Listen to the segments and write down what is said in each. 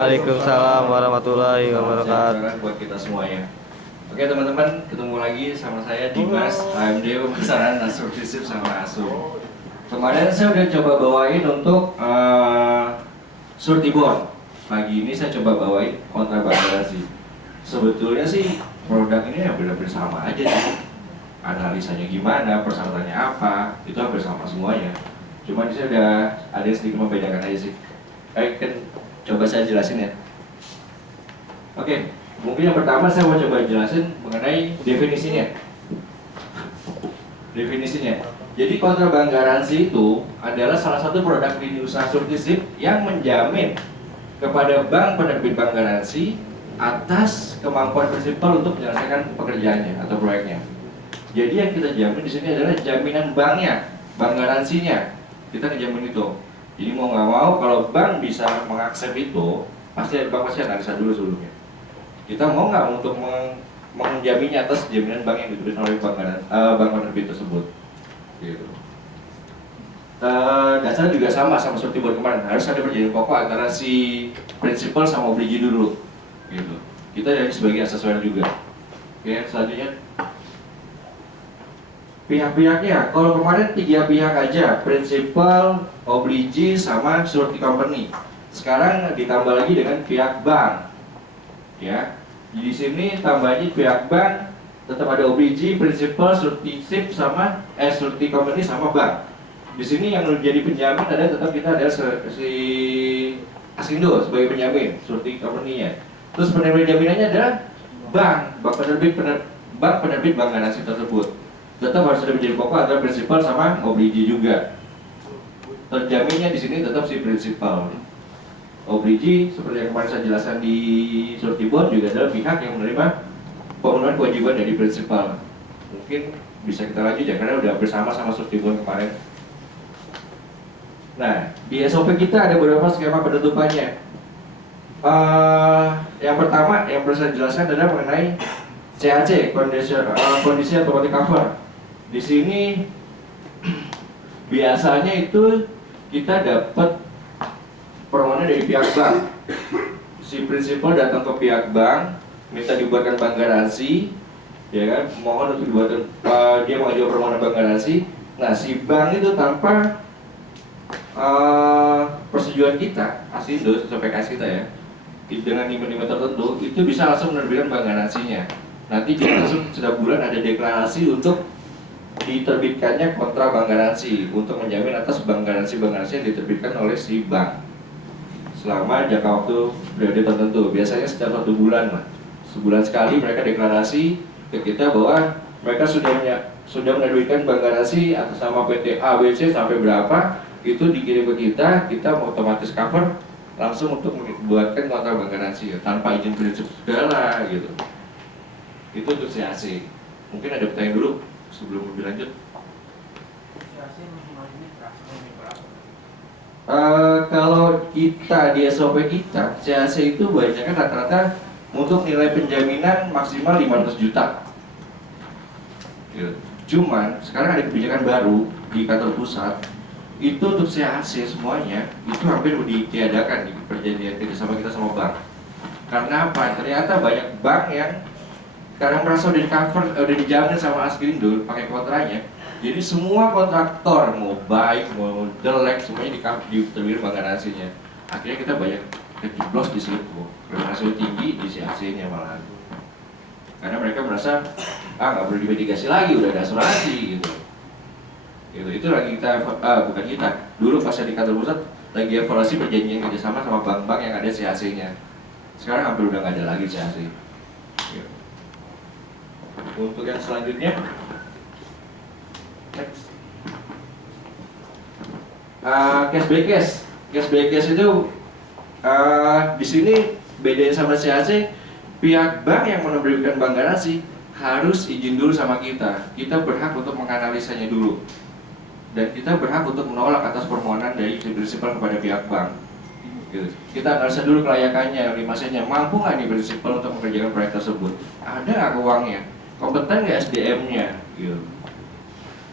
Waalaikumsalam warahmatullahi wabarakatuh. Buat kita semuanya. Oke teman-teman, ketemu lagi sama saya Dimas, AMD Pemasaran Asursisip sama Asu. Kemarin saya udah coba bawain untuk Surtibon. Pagi ini saya coba bawain kontrabaterasi. Sebetulnya sih produk ini ya benar-benar sama aja sih. Analisanya gimana, persyaratannya apa, itu hampir sama semuanya. Cuma di sini udah ada yang sedikit membedakan aja sih. Kan coba saya jelasin ya. Oke, mungkin yang pertama saya mau coba jelasin mengenai definisinya. Jadi kontrabank garansi itu adalah salah satu produk lini usaha Surtisip yang menjamin kepada bank penerbit bank garansi atas kemampuan prinsipal untuk menyelesaikan pekerjaannya atau proyeknya. Jadi yang kita jamin di sini adalah jaminan banknya, bank garansinya. Kita ngejamin itu. Jadi mau nggak mau kalau bank bisa mengaksep itu, bank pasti analisa dulu sebelumnya. Kita mau nggak untuk menjaminnya atas jaminan bank yang diberikan oleh bank penerbit tersebut. Gitu. Dasarnya juga sama seperti buat kemarin, harus ada perjanjian pokok antara si prinsipal sama obligasi dulu. Gitu. Kita jadi sebagai asesuar juga. Oke, selanjutnya pihak-pihaknya, kalau kemarin 3 pihak aja, prinsipal, obligasi, sama surety company. Sekarang ditambah lagi dengan pihak bank. Ya, di sini tambahnya pihak bank, tetap ada obligasi, prinsipal, surety sama surety company sama bank. Di sini yang menjadi penjamin ada tetap kita ada si Asindo sebagai penjamin, surety company-nya. Terus penerbit jaminannya adalah bank penerbit bank garansi tersebut. Tetap harus ada menjadi pokok antara prinsipal sama obligasi juga. Terjaminnya di sini tetap si prinsipal. Obligasi seperti yang kemarin saya jelaskan di Surtibon juga adalah pihak yang menerima pemenuhan kewajiban dari prinsipal. Mungkin bisa kita lanjut ya karena udah bersama sama Surtibon kemarin. Nah, di SOP kita ada beberapa skema penutupannya. Yang pertama yang perlu saya jelaskan adalah mengenai CAC, kondisi automatic cover. Di sini biasanya itu kita dapat permohonan dari pihak bank. Si prinsipal datang ke pihak bank, minta dibuatkan bank garansi, ya kan? Mohon untuk dibuatkan, dia mengajukan permohonan bank garansi. Nah, si bank itu tanpa persetujuan kita, Asindo, sesuai PKS kita ya, dengan limit-limit tertentu, itu bisa langsung menerbitkan bank garansinya. Nanti dia langsung setiap bulan ada deklarasi untuk diterbitkannya kontra bank garansi untuk menjamin atas bank garansi yang diterbitkan oleh si bank selama jangka waktu periode tertentu. Biasanya setiap 1 bulan lah, sebulan sekali mereka deklarasi ke kita bahwa mereka sudah menerbitkan bank garansi atas nama PT ABC sampai berapa, itu dikirim ke kita, kita otomatis cover langsung untuk membuatkan kontra bank garansi ya, tanpa izin prinsip segala gitu. Itu untuk CAC. Mungkin ada pertanyaan dulu sebelum lebih lanjut. Kalau kita di SOP kita, CAC itu banyaknya rata-rata untuk nilai penjaminan maksimal 500 juta. Gitu. Cuman sekarang ada kebijakan baru di kantor pusat, itu untuk CAC semuanya itu hampir ditiadakan di perjanjian kerjasama kita sama bank. Karena apa? Ternyata banyak bank yang karena merasa udah di cover, udah dijamin sama Askrindo pakai kontranya. Jadi semua kontraktor mau baik mau jelek semuanya diterbitkan bank garansinya. Akhirnya kita banyak kejeblos di situ. Rasio tinggi di CAC-nya malah. Karena mereka merasa nggak perlu dimitigasi lagi, udah ada asuransi gitu. Itu lagi kita bukan kita. Dulu pas di kantor pusat lagi evaluasi perjanjian kerjasama sama bank-bank yang ada CAC-nya. Sekarang hampir udah nggak ada lagi CAC. Gitu. Untuk yang selanjutnya, next. Cash by cash itu di sini bedanya sama CAC, pihak bank yang menerbitkan bank garansi harus izin dulu sama kita. Kita berhak untuk menganalisanya dulu, dan kita berhak untuk menolak atas permohonan dari prinsipal kepada pihak bank. Gitu. Kita analisa dulu kelayakannya, limasennya, mampu nggak nih prinsipal untuk mengerjakan proyek tersebut, ada nggak uangnya, kompeten nggak SDM-nya, gitu.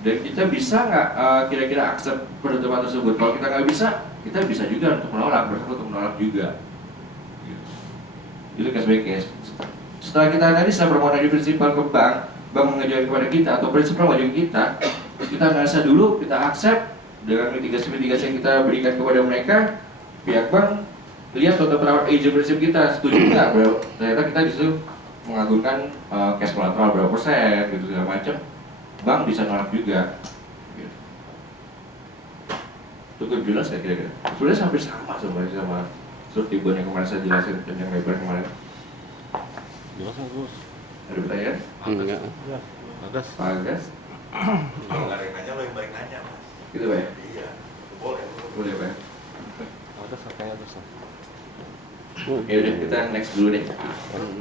Dan kita bisa nggak kira-kira akses penutupan tersebut. Kalau kita nggak bisa, kita bisa juga untuk menolak, berhak untuk menolak juga. itu case by case. Setelah kita analisa permohonan di prinsipal ke bank mengajukan kepada kita atau prinsipal mengajukan kita analisa dulu, kita accept dengan mitigasi-mitigasi yang kita berikan kepada mereka. Pihak bank lihat atau perawat izin prinsip kita setuju nggak, bro? Ternyata kita disuruh mengagumkan cash collateral berapa persen gitu segala macam, bank bisa nolak juga. Gitu. Cukup jelas nggak kira-kira? Sebenarnya hampir sama sebenarnya sama surat tibuan yang kemarin saya jelasin panjang lebar kemarin. Jelas Gus. Ada pertanyaan? Enggak. Bagas. Pak Agas? Kalau nggak ada yang nanya, lebih baik nanya, Mas. Gitu Pak ya? Iya, boleh. Boleh Pak ya? Bagas katanya terus. Ya udah, kita next dulu deh.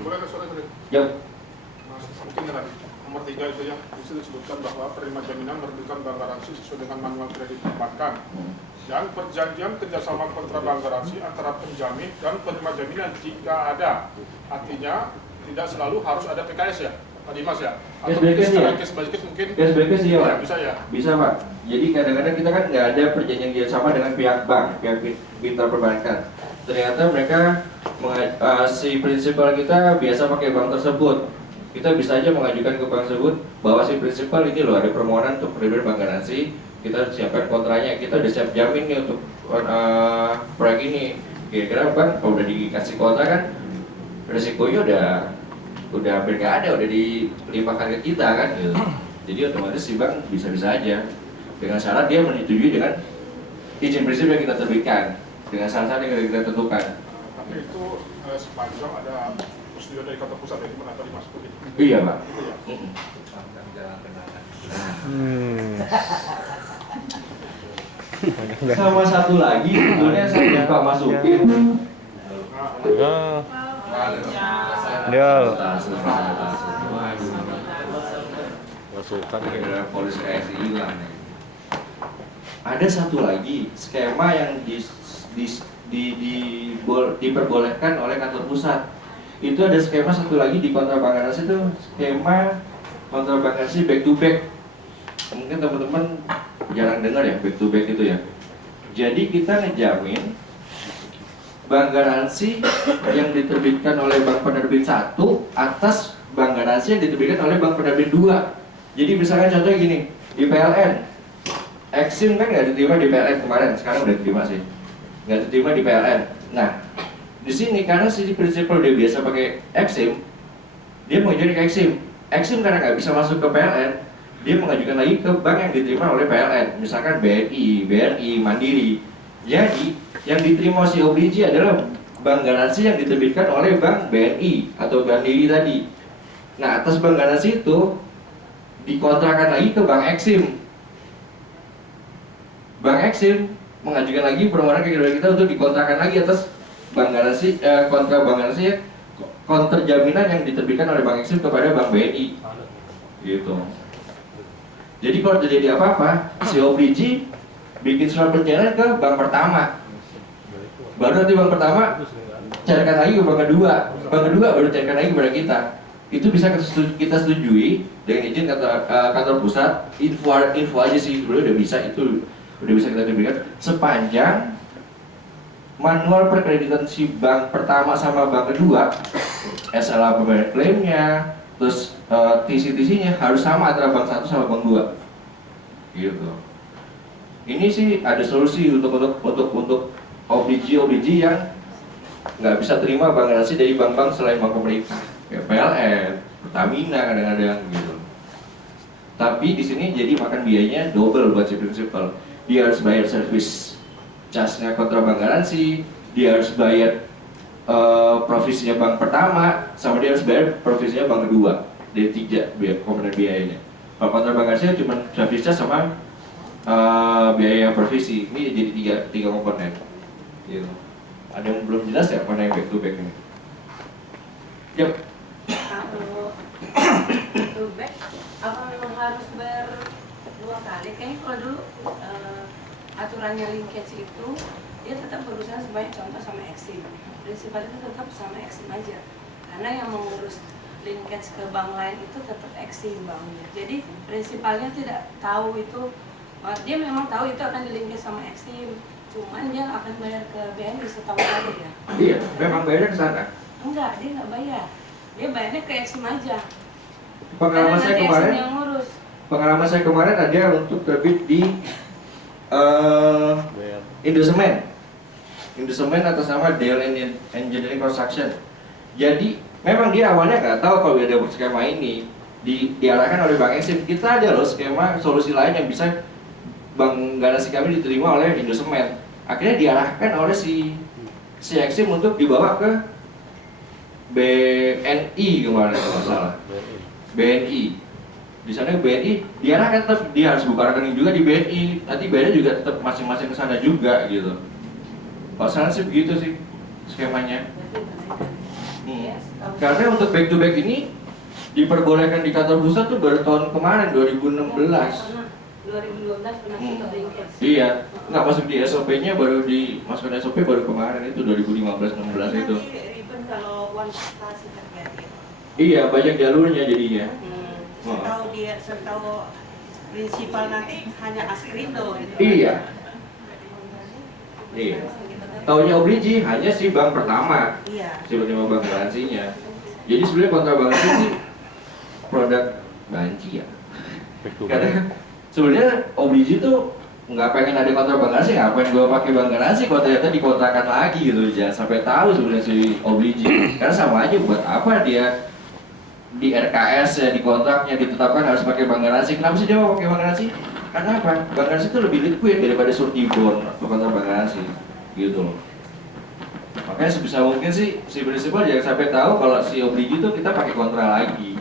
Boleh ke sorry. Yuk. Mas, mungkin dengan nomor 3 itu yang disebutkan bahwa penerima jaminan menerbitkan bank garansi sesuai dengan manual kredit perbankan dan perjanjian kerjasama kontra bank garansi antara penjamin dan penerima jaminan jika ada. Artinya tidak selalu harus ada PKS ya, Pak Dimas ya? Atau Case by case secara ya? case by case mungkin Case by case iya Pak? bisa ya? Bisa Pak. Jadi kadang-kadang kita kan nggak ada perjanjian kerjasama dengan pihak bank, pihak mitra perbankan. Ternyata mereka si prinsipal kita biasa pakai bank tersebut. Kita bisa aja mengajukan ke bank tersebut bahwa si prinsipal ini loh ada permohonan untuk penerbitan bank garansi, kita siapkan kontranya, kita udah siap jamin nih untuk proyek ini. Kira-kira bank kalau udah dikasih kontrak kan resikonya udah hampir nggak ada, udah dilimpahkan ke kita kan gitu. Jadi otomatis si bank bisa-bisa aja dengan syarat dia menyetujui dengan izin prinsip yang kita terbitkan dengan syarat yang kita tentukan. Tapi itu sepanjang ada prosedur dari kantor pusat ya, gimana tadi Mas? Iya Pak. Itu ya? Sama satu lagi sebetulnya saya lupa masukin. Dia masukkan Kira-kira polis KSI hilang nih. Ada satu lagi skema yang diperbolehkan oleh kantor pusat. Itu ada skema satu lagi di kontrak bank garansi, itu skema kontrak bank garansi back to back. Mungkin teman-teman jarang dengar ya back to back itu ya. Jadi kita ngejamin bank garansi yang diterbitkan oleh bank penerbit 1 atas bank garansi yang diterbitkan oleh bank penerbit 2. Jadi misalkan contohnya gini, di PLN Exim kan nggak diterima di PLN kemarin, sekarang udah diterima sih, nggak diterima di PLN. Nah, di sini karena si prinsipal dia biasa pakai Exim, dia mengajukan ke Exim. Exim karena nggak bisa masuk ke PLN, dia mengajukan lagi ke bank yang diterima oleh PLN, misalkan BNI, BRI, Mandiri. Jadi yang diterima si obligasi adalah bank garansi yang diterbitkan oleh bank BNI atau Mandiri tadi. Nah, atas bank garansi itu dikontrakkan lagi ke bank Exim. Bank Exim mengajukan lagi permohonan ke kita untuk dikontrakkan lagi atas bank garansi, kontrak bank garansi ya, kontrak jaminan yang diterbitkan oleh bank Exim kepada bank BNI. Gitu. Jadi kalau terjadi apa-apa, si obligasi bikin surat perjalanan ke bank pertama. Baru nanti bank pertama carikan lagi ke bank kedua baru carikan lagi kepada kita. Itu bisa kita setujui dengan izin kantor pusat. Info aja sih dulu udah bisa, itu udah bisa kita berikan sepanjang manual perkreditan si bank pertama sama bank kedua, SLA pembayaran klaimnya, terus TC-TC-nya harus sama antara bank 1 sama bank 2. Gitu. Ini sih ada solusi untuk obligasi yang nggak bisa terima bank garansi dari bank-bank selain bank pemerintah, kayak PLN, Pertamina kadang-kadang gitu. Tapi di sini jadi makan biayanya double buat si prinsipal. Dia harus bayar service charge-nya kontra bank garansi, dia harus bayar provisinya bank pertama, sama dia harus bayar provisinya bank kedua. Dari 3 komponen biayanya. Kalau kontra bank garansi cuma service charge sama biaya provisi. Ini jadi tiga komponen. Gitu. Ada yang belum jelas ya mana yang back to back ini? Yap. Kalau to back, apa memang harus bayar 2 kali? Kayaknya kalau dulu aturannya linkage itu dia tetap berusaha sebanyak contoh sama Exim. Prinsipal itu tetap sama Exim aja. Karena yang mengurus linkage ke bank lain itu tetap Exim banknya. Jadi prinsipalnya tidak tahu itu, dia memang tahu itu akan di-linkage sama Exim. Cuman dia akan bayar ke BNI setahu saya ya. Iya, memang bayarnya ke sana. Enggak, dia nggak bayar. Dia bayarnya ke Exim aja. Pengalaman Karena saya nanti Exim kemarin, yang ngurus. pengalaman saya kemarin ada untuk terbit di Bayar. Indosemen atas nama Dale Engineering Construction. Jadi memang dia awalnya nggak tahu kalau dia ada skema ini. Diarahkan oleh Bang Exim, kita ada loh skema solusi lain yang bisa garansi kami diterima oleh Indosemen. Akhirnya diarahkan oleh si Exim untuk dibawa ke BNI kemarin kalau nggak salah. BNI. Di sana BNI diarahkan tetap dia harus buka rekening juga di BNI. Nanti BNI juga tetap masing-masing ke sana juga gitu. Kalau sana sih begitu sih skemanya. Karena untuk back to back ini diperbolehkan di kantor pusat tuh baru tahun kemarin 2016. 2012 pernah kita ringkes. Iya, nggak masuk di SOP-nya baru dimasukkan SOP baru kemarin itu 2015-16 itu. Nanti ribet kalau one stasi terjadi. Iya, banyak jalurnya jadinya. Setahu prinsipal nanti hanya Askrindo gitu. Iya. Iya. Taunya Obligi hanya si bank pertama, Iya. si penerima bank garansinya. Jadi sebenarnya kontrak bank garansi sih produk banci ya. Back to back. Karena sebenarnya Obligi tuh nggak pengen ada kontrak bank garansi, ngapain gue pakai bank garansi kalau ternyata dikontrakan lagi gitu, jangan sampai tahu sebenarnya si Obligi. Karena sama aja, buat apa dia di RKS ya, di kontraknya ditetapkan harus pakai bank garansi. Kenapa sih dia mau pakai bank garansi? Karena apa? Bank garansi itu lebih liquid daripada surety bond atau kontrak bank garansi gitu loh. Makanya sebisa mungkin sih si prinsipal jangan sampai tahu kalau si Obligi itu kita pakai kontrak lagi.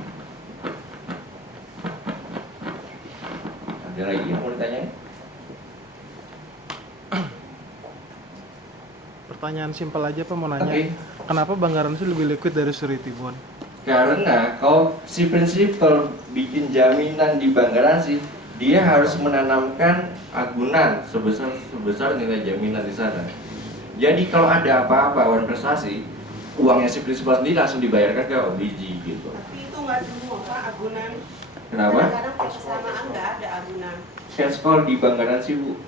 Ada lagi yang mau ditanyain? Pertanyaan simpel aja Pak, mau nanya. Oke. Kenapa bank garansi lebih liquid dari surety bond? Karena kalau si prinsipal bikin jaminan di bank garansi, dia harus menanamkan agunan sebesar nilai jaminan di sana. Jadi kalau ada apa-apa awan prestasi, uangnya si prinsipal sendiri langsung dibayarkan ke Obligi gitu. Tapi itu nggak semua Pak agunan. Kenapa? Kadang-kadang kesamaan nggak ada agunan. Cash call di bank garansi Bu,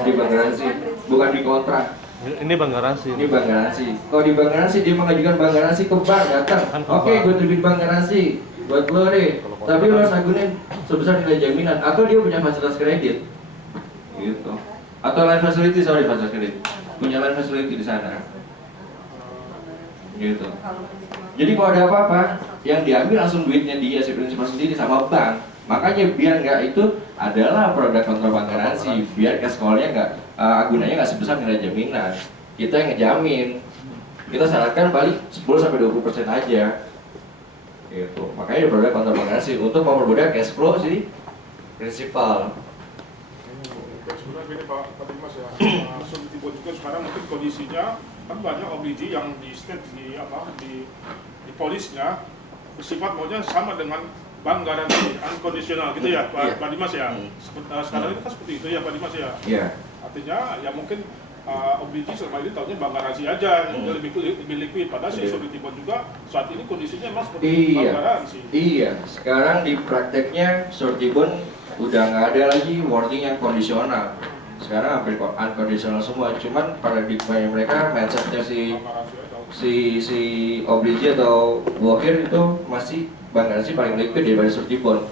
di bank garansi, bukan di kontrak. Ini bank garansi. Ini bank garansi. Kalau di bank garansi dia mengajukan bank garansi ke bank, datang. Kan ke Oke, bank. gue terbit bank garansi buat lo deh. Kalau Tapi lo kontrak harus agunin sebesar nilai jaminan. Atau dia punya fasilitas kredit, gitu. Atau line facility, fasilitas kredit. Punya line facility di sana, gitu. Jadi kalau ada apa-apa, yang diambil langsung duitnya dia si prinsipal sendiri sama bank. Makanya biar nggak itu adalah produk kontrak bank garansi, biar cash call-nya nggak agunannya nggak sebesar nilai jaminan. Kita yang ngejamin, kita syaratkan balik 10-20% aja. Gitu. Makanya produk kontrak bank garansi untuk mempermudah cash flow si prinsipal. Sebenarnya gini Pak Dimas ya, surety bond juga sekarang mungkin kondisinya kan banyak Obligi yang di state di polisnya bersifat maunya sama dengan bank garansi unconditional gitu ya Pak, Iya. Pak Dimas ya. Sekarang ini kan seperti itu ya Pak Dimas ya. Iya. Artinya ya mungkin Obligi selama ini tahunya bank garansi aja, dia lebih liquid. Padahal si Iya. surety bond juga saat ini kondisinya memang seperti Iya. bank garansi. Iya. Sekarang di prakteknya surety bond udah nggak ada lagi wording yang kondisional. Sekarang hampir unconditional semua. Cuman paradigma mereka, mindsetnya si Bank garansi aja. si Obligi atau Wokir itu masih bank garansi paling liquid daripada surety bond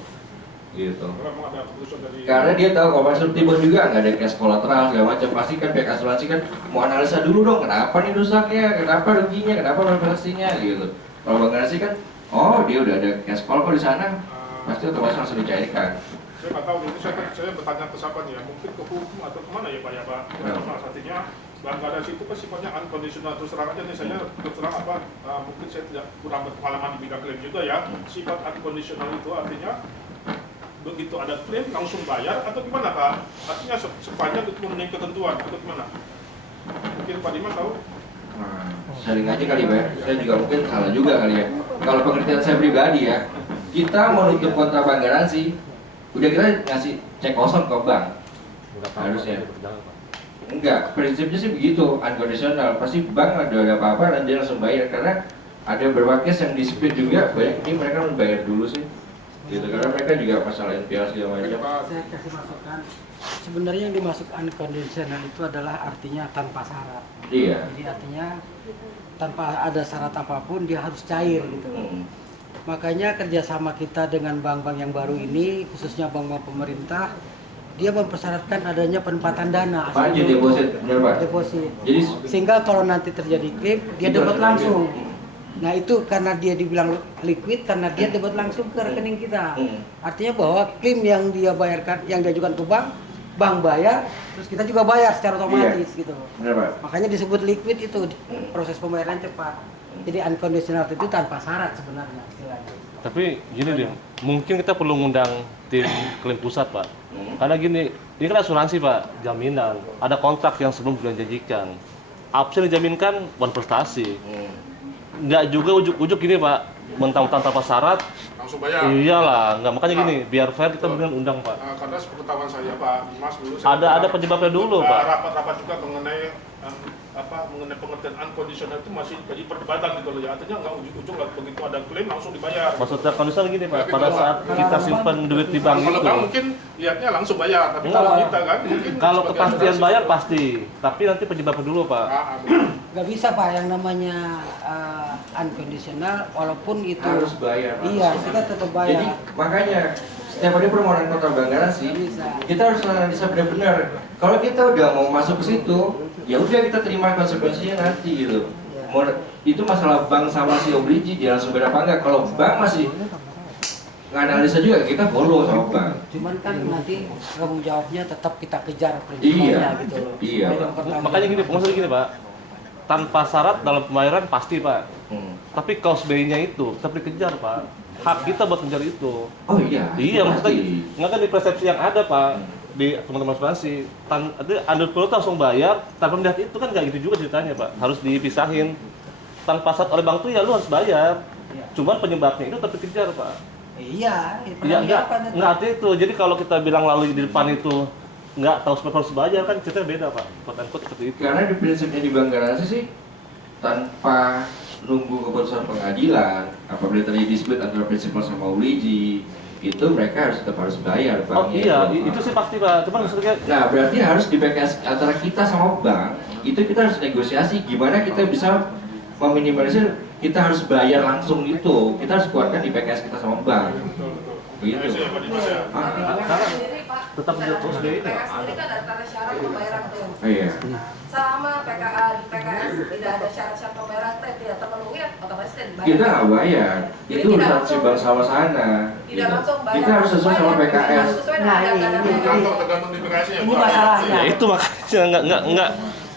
gitu. Memang ada keputusan dari Karena dia tahu kalau surety bond juga nggak ada cash collateral segala macam, pasti kan pihak asuransi kan mau analisa dulu dong, kenapa nih rusaknya, kenapa ruginya, kenapa manfaatnya gitu. Kalau bank garansi kan, oh dia udah ada cash call kok di sana, pasti otomatis langsung dicairkan. saya nggak tahu ini saya bertanya ke siapa nih ya, mungkin ke hukum atau kemana ya Pak ya Pak. Mas artinya bank garansi itu kan sifatnya unconditional, terus terang aja nih saya terus terang mungkin saya tidak kurang berpengalaman di bidang klaim juga ya. Sifat unconditional itu artinya begitu ada klaim langsung bayar atau gimana Pak? Artinya sepanjang itu memenuhi ketentuan atau gimana? Mungkin Pak Dimas tahu? Nah, sharing aja kali Pak, saya juga mungkin salah juga kali ya. Kalau pengertian saya pribadi ya, kita mau nutup kontrak bank garansi, udah kita ngasih cek kosong ke bank. Harusnya. Enggak, prinsipnya sih begitu, unconditional. Pasti bank ada apa-apa dan dia langsung bayar, karena ada beberapa case yang dispute juga, banyak ini mereka harus bayar dulu sih. gitu, karena mereka juga masalah NPL segala Oke, macam. Pak. Saya kasih masukan. Sebenarnya yang dimaksud unconditional itu adalah artinya tanpa syarat. Iya. Jadi artinya tanpa ada syarat apapun dia harus cair gitu. Makanya kerjasama kita dengan bank-bank yang baru ini, khususnya bank-bank pemerintah, dia mempersyaratkan adanya penempatan dana. Pak, jadi deposit, benar Pak? Deposit. Jadi Sehingga kalau nanti terjadi klaim, dia itu dapat harus langsung. lanjut. Nah itu karena dia dibilang liquid, karena dia dapat langsung ke rekening kita. Artinya bahwa klaim yang dia bayarkan, yang diajukan ke bank, bank bayar, terus kita juga bayar secara otomatis gitu. Benar Pak? Makanya disebut liquid itu, proses pembayaran cepat. Jadi unconditional itu tanpa syarat sebenarnya istilahnya. Tapi gini deh, mungkin kita perlu ngundang tim klaim pusat Pak. Karena gini, ini kan asuransi Pak, jaminan. Ada kontrak yang sebelum dijanjikan. Apa yang dijaminkan? Bukan prestasi. Nggak juga ujuk-ujuk gini Pak, mentang-mentang tanpa syarat. Langsung bayar. Iyalah, nggak makanya gini, biar fair kita mendingan undang Pak. Karena sepengetahuan saya Pak Mas dulu Ada penyebabnya dulu Pak. rapat-rapat juga mengenai mengenai pengertian unconditional itu masih jadi perdebatan gitu loh ya. Artinya nggak ujuk-ujuk lah begitu ada klaim langsung dibayar. Maksudnya kondisinya gini Pak, pada saat kita simpan duit di bank Kalau itu, bank mungkin lihatnya langsung bayar, tapi Enggak. kalau kita kan mungkin kalau sebagai kepastian asuransi bayar itu- pasti, tapi nanti penyebabnya dulu Pak. Gak bisa Pak yang namanya unconditional walaupun itu Harus bayar Pak. Iya, kita tetap bayar. Jadi makanya setiap ada permohonan kontra bank garansi, kita harus analisa benar-benar. Kalau kita udah mau masuk ke situ, ya udah kita terima konsekuensinya nanti gitu. Itu masalah bank sama si obligi, dia langsung beda apa enggak. Kalau bank masih nganalisa juga, kita follow sama bank. Cuman kan nanti tanggung jawabnya tetap kita kejar Iya. prinsipalnya gitu loh. Iya, Supaya Pak. yang pertama- Makanya gini, maksudnya gini Pak, tanpa syarat dalam pembayaran pasti Pak. Tapi cost bay-nya itu tetap dikejar Pak. Hak kita buat kejar itu. Oh iya. Iya, maksudnya pasti. nggak kan di persepsi yang ada Pak di teman-teman asuransi. Anda perlu langsung bayar tanpa melihat itu kan nggak gitu juga ceritanya Pak. Harus dipisahin. Tanpa syarat oleh bank tuh ya lu harus bayar. Cuman penyebabnya itu tetap dikejar Pak. Iya, Iya nggak artinya itu. Jadi kalau kita bilang lalu di depan itu nggak tahu seperti harus bayar kan ceritanya beda Pak. Quote-unquote seperti itu. Karena di prinsipnya di bank garansi sih tanpa nunggu keputusan pengadilan, apabila terjadi dispute antara prinsipal sama obligi, itu mereka harus tetap harus bayar Oh banknya. iya, itu sih pasti Pak. Cuman maksudnya Nah, berarti harus di PKS antara kita sama bank, itu kita harus negosiasi gimana kita bisa meminimalisir kita harus bayar langsung itu. Kita harus kuatkan di PKS kita sama bank. Begitu. Iya, Pak Dimas ya. karena tetap menjadi cost bay. PKS sendiri kan ada syarat pembayaran klaim. Oh iya. Selama PKS tidak ada syarat-syarat pembayaran klaim tidak terpenuhi, otomatis tidak dibayar. Kita nggak bayar. Jadi Itu tidak urusan si langsung- bank sama sana. Tidak gitu. langsung bayar. Kita harus sesuai sama bayar, PKS. harus sesuai dengan Nah, data-data ini- yang ada. Tergantung di PKS-nya. Ini masalahnya. Ya itu makanya nggak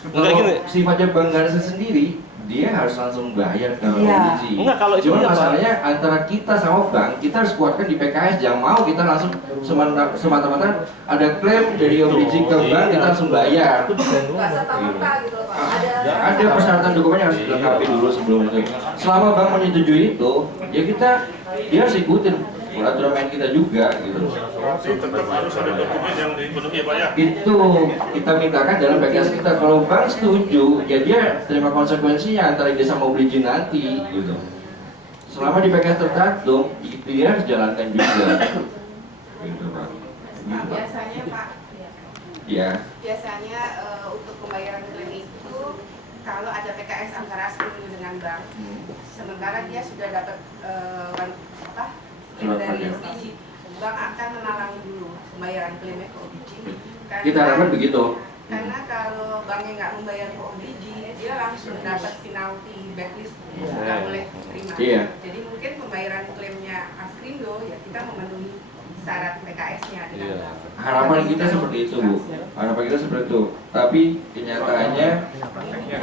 Kalau gini. sifatnya bank garansi sendiri, dia harus langsung bayar ke Iya. obligi. Enggak, kalau itu Cuma iya, Pak. masalahnya antara kita sama bank, kita harus kuatkan di PKS. Jangan mau kita langsung semata-mata ada klaim dari obligi ke bank, kita langsung bayar. Itu bukan Nggak serta-merta gitu loh Pak. Ada persyaratan dokumennya harus dilengkapi dulu sebelum itu. Selama bank menyetujui itu, ya dia harus ikutin peraturan main kita juga gitu. Berarti tetap harus ada dokumen yang dipenuhi ya Pak ya. Itu kita mintakan dalam PKS kita. Kalau bank setuju, ya dia terima konsekuensinya antara dia sama obligi nanti gitu. Selama di PKS tercantum, dia harus jalankan juga. Gitu, Pak. Gitu, Pak. Biasanya Pak, Ya. biasanya untuk pembayaran klaim itu kalau ada PKS antara asing dengan bank, sementara dia sudah dapat klaim Surat dari pajak. obligi, bank akan menalangi dulu pembayaran klaimnya ke obligi. Kita harapkan begitu. Karena kalau banknya nggak membayar ke obligi, dia langsung dapat penalti blacklist, nggak boleh terima. Iya. Jadi mungkin pembayaran klaimnya Askrindo ya kita memenuhi syarat PKS-nya dengan Iya. bank. Harapan kita seperti itu, Bu. Harapan kita seperti itu. Tapi kenyataannya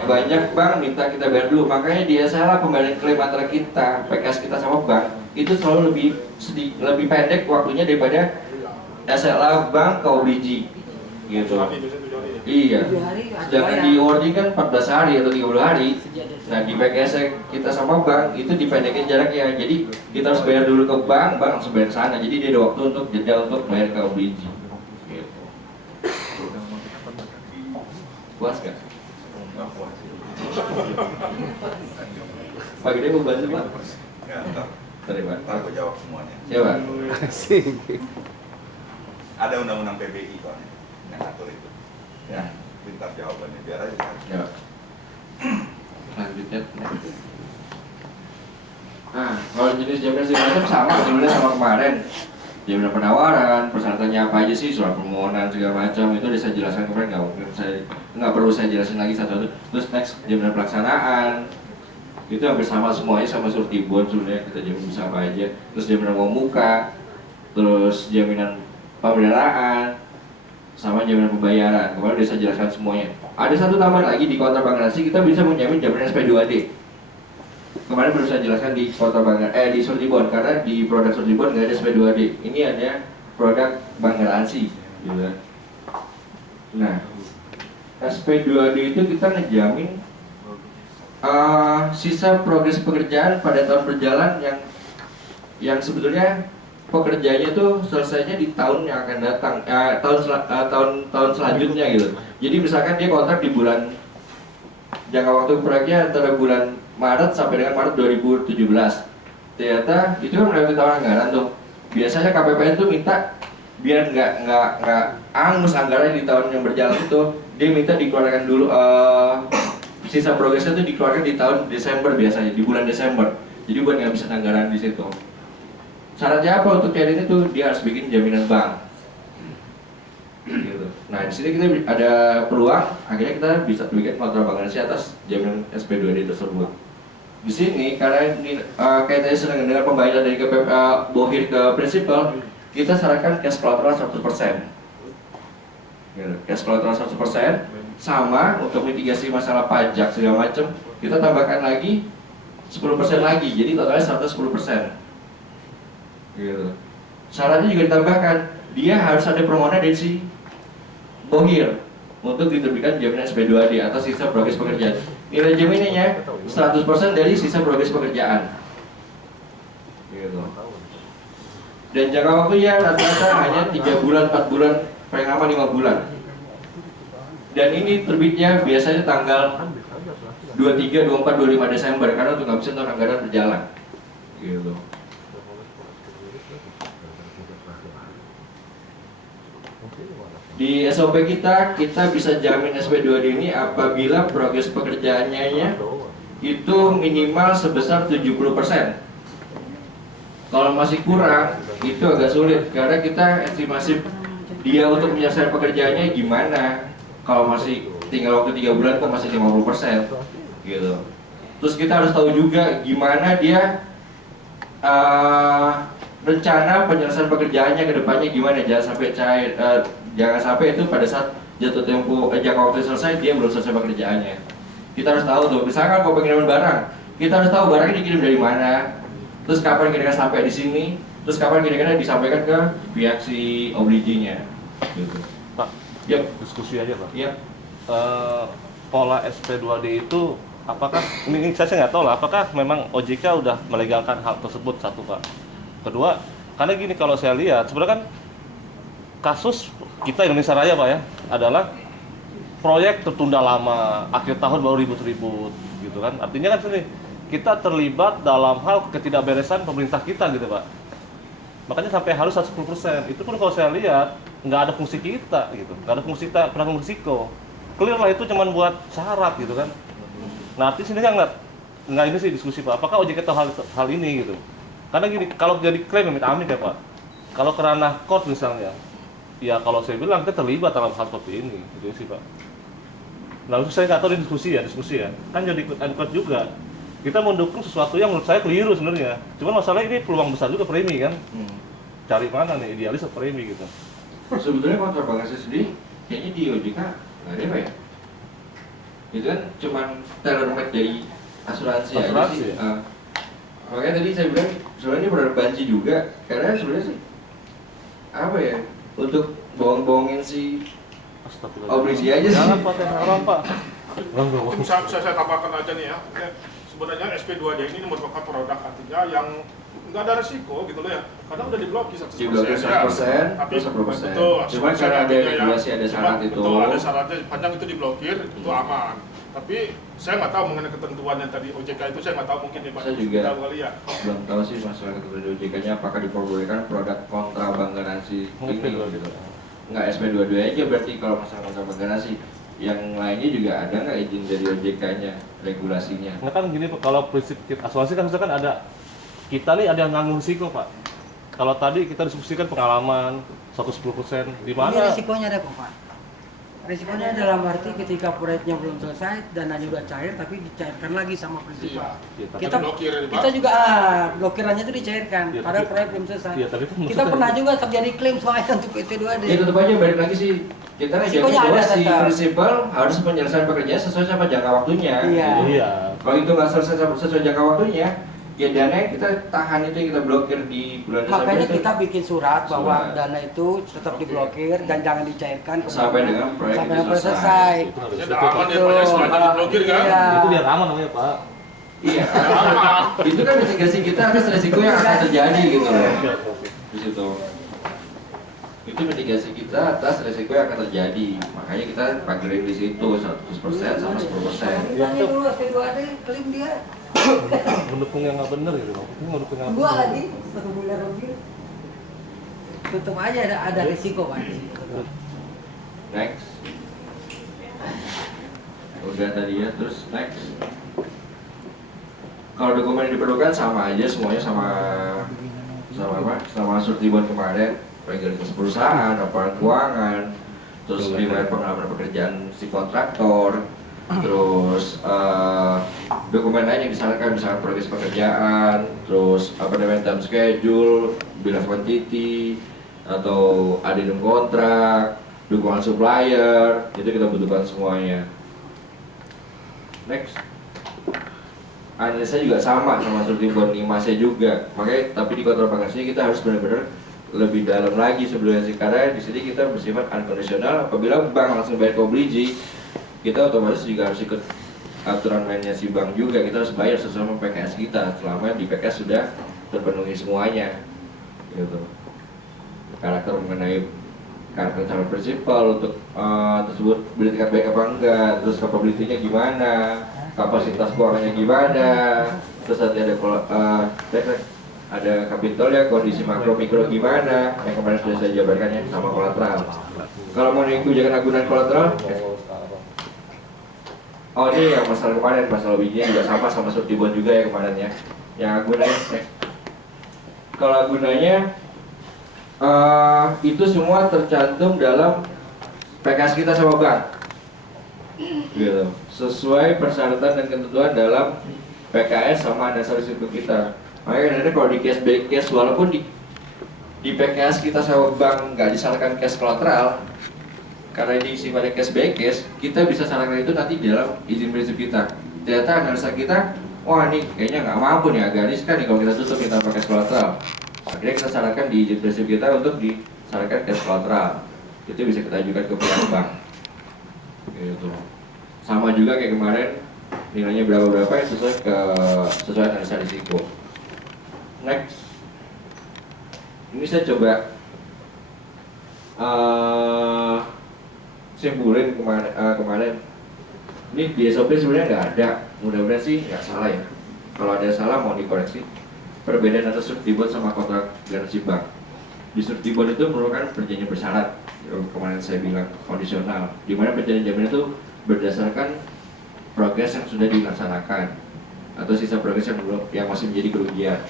banyak bank minta kita bayar dulu. Makanya dia salah pembayaran klaim antara kita, PKS kita sama bank, itu selalu lebih pendek waktunya daripada SLA bank ke obligi. Gitu. Nanti biasanya 7 hari ya. Iya. 7 hari harus Sedangkan bayar. di awarding kan 14 hari atau 30 hari. Nah di PKS kita sama bank itu dipendekin jaraknya. Jadi kita harus bayar dulu ke bank langsung bayar ke sana. Jadi dia ada waktu untuk jeda untuk bayar ke obligi. Gitu. Puas gak? Pak Gede mau bantu Pak? Nggak, Sorry, Pak. Ntar gue jawab semuanya. Siapa? Ada undang-undang PBI soalnya yang ngatur itu. Ya, pintar jawabannya biar aja. Ya. Selanjutnya. Nah, kalau jenis jaminan segala macam sama sebenarnya sama kemarin. Jaminan penawaran, persyaratannya apa aja sih, surat permohonan segala macam itu udah saya jelaskan kemarin, nggak perlu saya jelasin lagi satu-satu. Terus next jaminan pelaksanaan itu hampir sama semuanya, sama surety bond sebenarnya kita jamin bisa apa aja. Terus jaminan uang muka, terus jaminan pemeliharaan, sama jaminan pembayaran. Kemarin udah saya jelaskan semuanya. Ada satu tambahan lagi di kontrak bank garansi, kita bisa menjamin jaminan SP2D. Kemarin belum saya jelaskan di kontrak bank di surety bond, karena di produk surety bond nggak ada SP2D. Ini ada produk bank garansi, gitu. Nah, SP2D itu kita ngejamin sisa progres pekerjaan pada tahun berjalan yang sebetulnya pekerjaannya itu selesainya di tahun yang akan datang, tahun selanjutnya gitu. Jadi misalkan dia kontrak di bulan, jangka waktu proyeknya antara bulan Maret sampai dengan Maret 2017. Ternyata itu kan melewati tahun anggaran tuh. Biasanya KPPN tuh minta biar nggak angus anggaran di tahun yang berjalan itu, dia minta dikeluarkan dulu sisa progresnya itu dikeluarkan di tahun Desember biasanya, di bulan Desember. Jadi buat nggak bisa anggaran di situ. Syaratnya apa untuk cairin itu? Dia harus bikin jaminan bank. Gitu. Nah di sini kita ada peluang, akhirnya kita bisa bikin kontrak bank garansi atas jaminan SP2D tersebut. Di sini karena ini kaitannya sedang dengan pembayaran dari bohir ke prinsipal, kita sarankan cash collateral 100%. Gitu. Cash collateral 100%, sama untuk mitigasi masalah pajak segala macam, kita tambahkan lagi 10% lagi, jadi totalnya 110%. Gitu. Syaratnya juga ditambahkan, dia harus ada permohonan dari si bohir untuk diterbitkan jaminan SP2D atau sisa progres pekerjaan. Nilai jaminannya 100% dari sisa progres pekerjaan. Gitu. Dan jangka waktunya rata-rata hanya 3 bulan, 4 bulan, paling lama 5 bulan. Dan ini terbitnya biasanya tanggal 23, 24, 25 Desember karena untuk ngabisin tahun anggaran berjalan. Gitu. Di SOP kita bisa jamin SP2D ini apabila progres pekerjaannya itu minimal sebesar 70%. Kalau masih kurang, itu agak sulit karena kita estimasi dia untuk menyelesaikan pekerjaannya gimana. Kalau masih tinggal waktu 3 bulan kok masih 50% gitu. Terus kita harus tahu juga gimana dia rencana penyelesaian pekerjaannya ke depannya gimana, jangan sampai cair, jangan sampai itu pada saat jatuh tempo jangka waktu selesai dia belum selesai pekerjaannya. Kita harus tahu tuh, misalkan kalau pengiriman barang, kita harus tahu barangnya dikirim dari mana, terus kapan kira-kira sampai di sini, terus kapan kira-kira disampaikan ke pihak si obliginya. Gitu. Pak, yep. Diskusi aja Pak. Yep. Pola SP2D itu apakah ini saya nggak tahu lah, apakah memang OJK udah melegalkan hal tersebut, satu Pak. Kedua, karena gini kalau saya lihat sebenarnya kan kasus kita Indonesia Raya Pak ya adalah proyek tertunda lama, akhir tahun baru ribut-ribut gitu kan. Artinya kan sini kita terlibat dalam hal ketidakberesan pemerintah kita gitu Pak. Makanya sampai harus 110%. Itu pun kalau saya lihat nggak ada fungsi kita gitu, nggak ada fungsi kita penanggung risiko. Clear lah itu cuma buat syarat gitu kan. Nah artinya sini nggak ini sih diskusi Pak. Apakah OJK tahu hal ini gitu? Karena gini, kalau jadi klaim amit-amit ya Pak, kalau ke ranah court misalnya, ya kalau saya bilang kita terlibat dalam hal seperti ini, gitu sih Pak. Nah itu saya nggak tahu di diskusi ya, kan jadi ikut court juga. Kita mendukung sesuatu yang menurut saya keliru sebenarnya. Cuman masalah ini peluang besar juga premi kan, cari mana nih idealis atau premi gitu. Sebetulnya kontrak bank garansi sendiri, kayaknya di OJK nggak ada Pak ya? Itu kan cuman tailor made dari asuransi aja sih. Ya? Makanya tadi saya bilang sebenarnya ini produk banci juga, karena sebenarnya sih apa ya, untuk bohong-bohongin si obligasi aja sih. Jangan Pak, jangan Pak. Mungkin saya tambahkan aja nih ya. Sebenarnya SP2D ini merupakan produk artinya yang nggak ada resiko gitu loh ya, karena udah diblokir 100%. Diblokir 100%, tapi 10%. betul. Cuman karena ada regulasi, ada syarat itu. Betul, ada syaratnya, panjang itu diblokir, itu aman. Tapi Saya nggak tahu mengenai ketentuan yang tadi OJK itu, saya nggak tahu, mungkin Pak Saya juga tahu kali ya. belum tahu sih masalah ketentuan di OJK-nya apakah diperbolehkan produk kontra bank garansi ini gitu. Nggak SP22 aja berarti kalau masalah kontra bank garansi. Yang lainnya juga ada nggak izin dari OJK-nya, regulasinya? Nah kan gini Pak, kalau prinsip asuransi kan harusnya kan ada, kita nih ada yang nanggung risiko Pak. Kalau tadi kita diskusikan pengalaman 110%, di Ini mana? risikonya ada kok Pak. Risikonya dalam arti ketika proyeknya belum selesai, dananya udah cair tapi dicairkan lagi sama prinsipal. Iya, tapi Kita blokir ya, Pak. kita juga blokirannya itu dicairkan, Iya, padahal tapi- proyek belum selesai. Iya, tapi kan Kita maksudnya- pernah juga terjadi klaim soalnya untuk PT2D. Ya tetap aja balik lagi sih kita Risikonya bahwa ada, si tetap. prinsipal harus menyelesaikan pekerjaan sesuai sama jangka waktunya. Iya. Iya. Kalau itu nggak selesai sesuai jangka waktunya, ya dana kita tahan itu yang kita blokir di bulan Desember Makanya itu kita bikin surat bahwa Surat. dana itu tetap diblokir dan jangan dicairkan Sampai dengan proyek sampai itu proyek selesai. selesai. Itu harus Ya itu, udah Pak. aman ya Pak, ya semuanya diblokir kan. Iya. Itu biar aman namanya Pak. Iya. Itu kan mitigasi kita atas resiko yang akan terjadi gitu loh. Oke, oke. Di situ. Itu mitigasi kita atas resiko yang akan terjadi. Makanya kita pagerin di situ 100% sama 10%. Tanya dulu SP2D klaim dia Mendukung yang nggak bener gitu loh. Ini mendukung yang dua bener. lagi 1 miliar lebih. Tetap aja ada risiko Pak. Next. Udah tadi ya, terus next. Kalau dokumen yang diperlukan sama aja semuanya sama apa? Sama surety bond kemarin, legalitas perusahaan, laporan keuangan, terus riwayat pengalaman pekerjaan si kontraktor, terus dokumen lain yang disarankan misalnya progres pekerjaan, terus apa namanya time schedule, bill of quantity, atau addendum kontrak, dukungan supplier, itu kita butuhkan semuanya. Next. Analisa juga sama surety bond IMASnya juga. Makanya tapi di kontrak bagasinya kita harus benar-benar lebih dalam lagi sebelumnya sih, karena di sini kita bersifat unconditional. Apabila bank langsung bayar ke obligee, kita otomatis juga harus ikut aturan mainnya si bank juga. Kita harus bayar sesuai sama PKS kita selama di PKS sudah terpenuhi semuanya gitu. Karakter mengenai karakter calon prinsipal untuk tersebut boleh tingkat baik apa enggak, terus capability-nya gimana, kapasitas keuangannya gimana, terus nanti ada kapital ya, kondisi makro mikro gimana yang kemarin sudah saya jabarkan ya, sama kolateral. Kalau mau kebijakan agunan kolateral, oh ini yang masalah kemarin, masalah bijinya juga sama surety bond juga ya kemarin ya. Yang agunannya, kalau agunannya itu semua tercantum dalam PKS kita sama bank, gitu. Sesuai persyaratan dan ketentuan dalam PKS sama dasar risiko kita. Makanya kadang-kadang kalau di case by case, walaupun di PKS kita sama bank nggak disalahkan cash kolateral, karena ini sifatnya case by case, kita bisa salahkan itu nanti di dalam izin prinsip kita. Ternyata analisa kita, wah ini kayaknya nggak mampu nih, agak riskan nih kalau kita tutup kita pakai cash kolateral. Akhirnya kita sarankan di izin prinsip kita untuk disarankan cash kolateral. Itu bisa kita ajukan ke pihak bank. Gitu. Sama juga kayak kemarin, nilainya berapa yang sesuai analisa risiko. Next, ini saya coba simpulin kemarin. Ini di SOP sebenarnya nggak ada, mudah-mudahan sih nggak salah ya. Kalau ada salah mau dikoreksi. Perbedaan antara surety bond sama kontrak garansi bank. Di surety bond itu merupakan perjanjian bersyarat, kemarin saya bilang kondisional, di mana perjanjian jaminan itu berdasarkan progres yang sudah dilaksanakan atau sisa progres yang masih menjadi kerugian.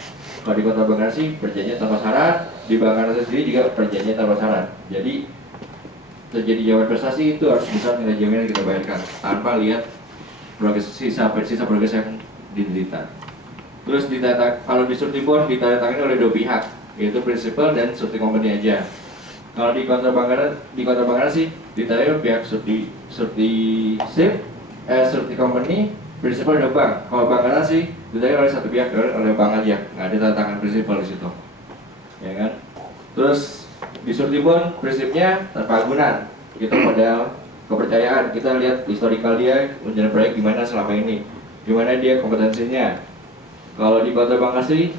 Kalau di kontrak bank garansi perjanjian tanpa syarat, di bank garansi sendiri juga perjanjian tanpa syarat. Jadi terjadi jaminan prestasi itu harus besar nilai jaminan yang kita bayarkan tanpa lihat progres sisa progres yang diderita. Terus kalau di surety bond ditandatangani oleh dua pihak, yaitu principal dan surety company aja. Kalau di kontrak bank garansi ditandatangani pihak surety company, principal dan bank. Kalau bank garansi ditandatangani oleh satu pihak, oleh bank aja, nggak ada tanda tangan principal di situ, ya kan? Terus di surety bond prinsipnya tanpa agunan, kita modal kepercayaan, kita lihat historical dia menjalani proyek gimana selama ini, gimana dia kompetensinya. Kalau di kontrak bank asli,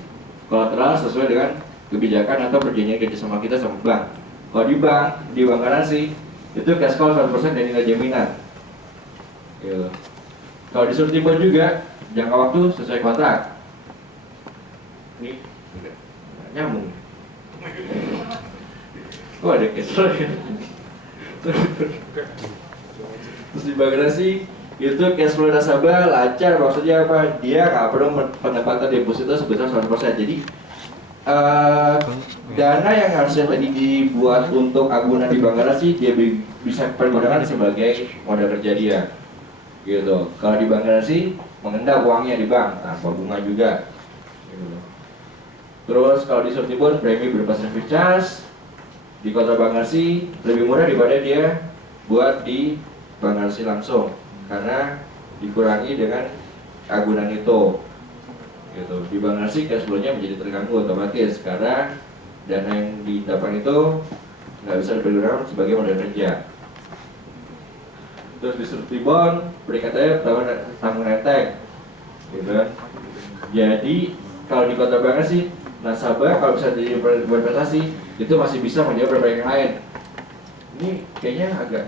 kolateral sesuai dengan kebijakan atau perjanjian kerjasama kita sama bank. Kalau di bank garansi, itu cash call 100% dan nilai jaminan. Gitu. Kalau disuruh timbun juga, jangka waktu sesuai kontrak. Ini nggak nyambung. Oh ada kesel ya. Terus di bagasi itu cash flow nasabah lancar, maksudnya apa? Dia nggak perlu pendapatan deposito sebesar 100%. Jadi dana yang harusnya tadi dibuat untuk agunan di bank garasi dia bisa pergunakan sebagai modal kerja dia. Gitu. Kalau di bank garasi mengendap uangnya di bank tanpa bunga juga. Gitu. Terus kalau di Surtibon premi berupa service charge di kota bank garasi lebih murah daripada dia buat di bank garasi langsung karena dikurangi dengan agunan itu. Gitu. Di bank garasi cash flow-nya menjadi terganggu otomatis karena dana yang didapat itu nggak bisa digunakan sebagai modal kerja. Terus di Surtibon peringkatannya tanggung renteng, gitu kan. Jadi kalau di kota bank garasi nasabah kalau bisa jadi berinvestasi itu masih bisa menjawab berbagai yang lain. Ini kayaknya agak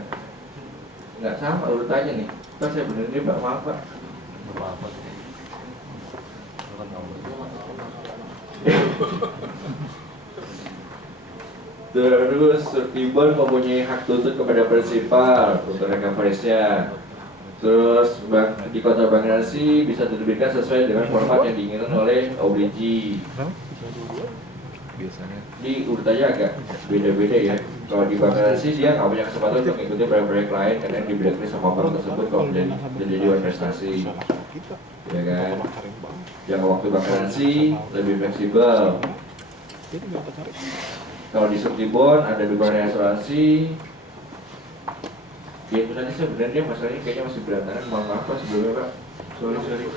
nggak sama urutannya nih. Pak saya bener ini Pak, maaf Pak. Apa? Terus Surtibon mempunyai hak tuntut kepada prinsipal untuk recovery-nya. Terus di kota bank garasi bisa diterbitkan sesuai dengan format yang diinginkan oleh obligee. Di urutannya agak beda-beda ya. Kalau di bank garasi dia nggak punya kesempatan untuk mengikuti proyek-proyek lain karena yang diberikan sama bank tersebut kalau menjadi investasi, ya kan? Jangka waktu bank garasi lebih fleksibel. Kalau di Surtibon ada beberapa asuransi. Ya itu tadi sebenarnya masalahnya kayaknya masih berantakan. Mohon maaf Pak sebelumnya Pak. Sorry.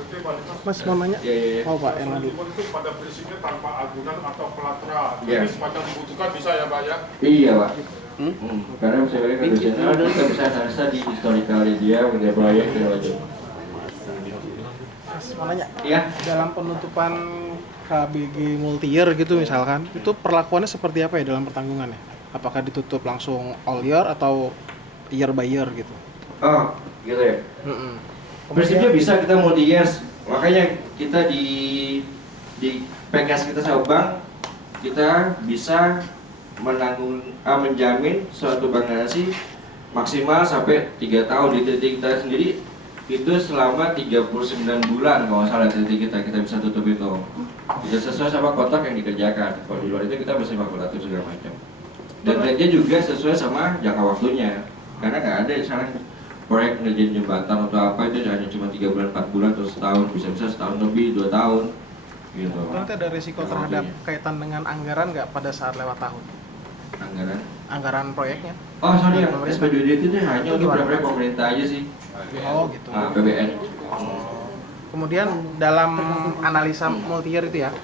Mas mau nanya? Iya. Oh Pak, yang tadi. Itu pada prinsipnya tanpa agunan atau pelaturan. Iya. Jadi sepanjang dibutuhkan bisa ya Pak ya. Iya Pak. Karena sebenarnya kan dosennya ada kita bisa analisa di historical dia mengenai proyek dan macam. Mas mau nanya? Iya. Dalam penutupan KBG multi year gitu misalkan, itu perlakuannya seperti apa ya dalam pertanggungannya? Apakah ditutup langsung all year atau year by year gitu? Oh, gitu ya. Prinsipnya bisa kita multi years. Makanya kita di PKS kita sama bank kita bisa menjamin suatu bank garasi maksimal sampai 3 tahun. Di titik kita sendiri itu selama 39 bulan kalau nggak salah titik kita bisa tutup itu. Tidak sesuai sama kontrak yang dikerjakan. Kalau di luar itu kita bisa fakultatif segala macam. Dan rate-nya juga sesuai sama jangka waktunya. Karena nggak ada sekarang proyek ngerjain jembatan atau apa itu hanya cuma 3 bulan, 4 bulan atau setahun, bisa-bisa setahun lebih, 2 tahun gitu. Nanti ada risiko terhadap kaitan dengan anggaran nggak pada saat lewat tahun? Anggaran Proyeknya? Oh sorry ya, SPDD itu hanya untuk proyek pemerintah aja sih. Oh gitu. PBN. Kemudian dalam analisa multi year itu ya,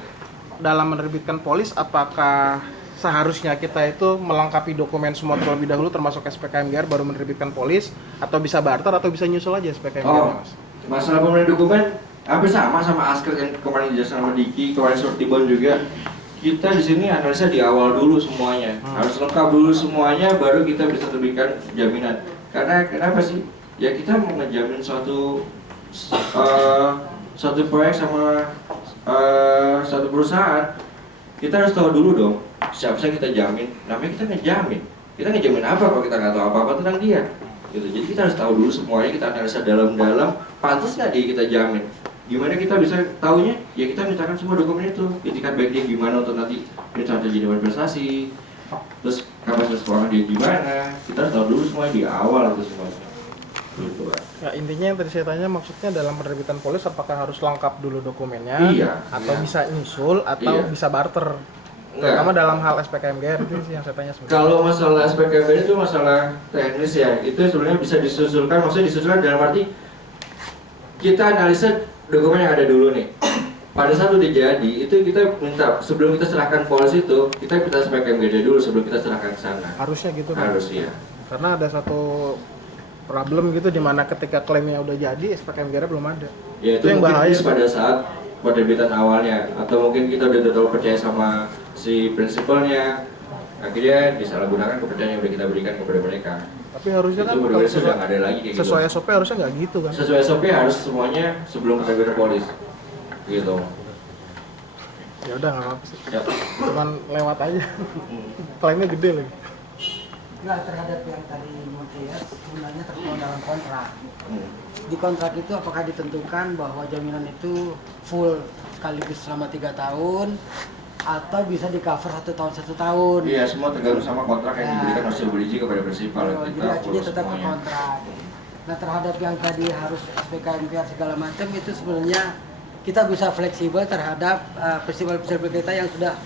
dalam menerbitkan polis apakah seharusnya kita itu melengkapi dokumen semua terlebih dahulu termasuk SPKMGR baru menerbitkan polis, atau bisa barter atau bisa nyusul aja SPKMGR? Oh, masalah pemberian dokumen hampir sama Asker yang kemarin dijelasin sama Diki, kemarin Surtibon juga. Kita di sini analisa di awal dulu semuanya, harus lengkap dulu semuanya baru kita bisa terbitkan jaminan. Karena kenapa sih? Ya kita mau ngejamin suatu proyek sama satu perusahaan, kita harus tahu dulu dong siapa sih kita jamin. Namanya kita ngejamin. Kita ngejamin apa kalau kita nggak tahu apa-apa tentang dia? Gitu. Jadi kita harus tahu dulu semuanya, kita analisa dalam-dalam, pantas nggak dia kita jamin. Gimana kita bisa tahunya? Ya kita mintakan semua dokumen itu, itikat baik dia gimana untuk nanti misalnya jadi investasi, terus kapasitas keuangan dia gimana, kita harus tahu dulu semuanya di awal itu semuanya. Gitu, Pak. Ya, intinya yang tadi saya tanya maksudnya dalam penerbitan polis apakah harus lengkap dulu dokumennya? Iya. Atau bisa nyusul atau Iya. bisa barter? Enggak. Terutama dalam hal SPKMGR itu sih yang saya tanya sebenarnya. Kalau masalah SPKMGR itu masalah teknis ya, itu sebenarnya bisa disusulkan, maksudnya disusulkan dalam arti kita analisa dokumen yang ada dulu nih. Pada saat udah jadi, itu kita minta sebelum kita serahkan polis itu, kita minta SPKMGR dulu sebelum kita serahkan ke sana. Harusnya gitu kan? Harus ya. Karena ada satu problem gitu di mana ketika klaimnya udah jadi SPKMGR belum ada. Ya itu yang mungkin bahaya. pada saat penerbitan awalnya, atau mungkin kita udah terlalu percaya sama si prinsipalnya, akhirnya disalahgunakan kepercayaan yang udah kita berikan kepada mereka. Tapi harusnya kan Itu kalau benar-benar sudah nggak ada lagi kayak sesuai gitu. SOP harusnya nggak gitu kan? Sesuai SOP harus semuanya sebelum penerbitan polis. Gitu. Ya udah nggak apa-apa sih. Ya. Cuman lewat aja. Klaimnya gede lagi. Nah, terhadap yang tadi Montier sebenarnya tertuang dalam kontrak. Hmm. Di kontrak itu apakah ditentukan bahwa jaminan itu full sekaligus selama 3 tahun atau bisa di cover 1 tahun 1 tahun? Iya, semua tergantung sama kontrak yang Ya. diberikan oleh Subdiji kepada prinsipal. Oh, Kita jadi acunya follow tetap ke semuanya. kontrak. Nah, terhadap yang tadi harus SPKMPR segala macam itu sebenarnya kita bisa fleksibel terhadap prinsipal-prinsipal kita yang sudah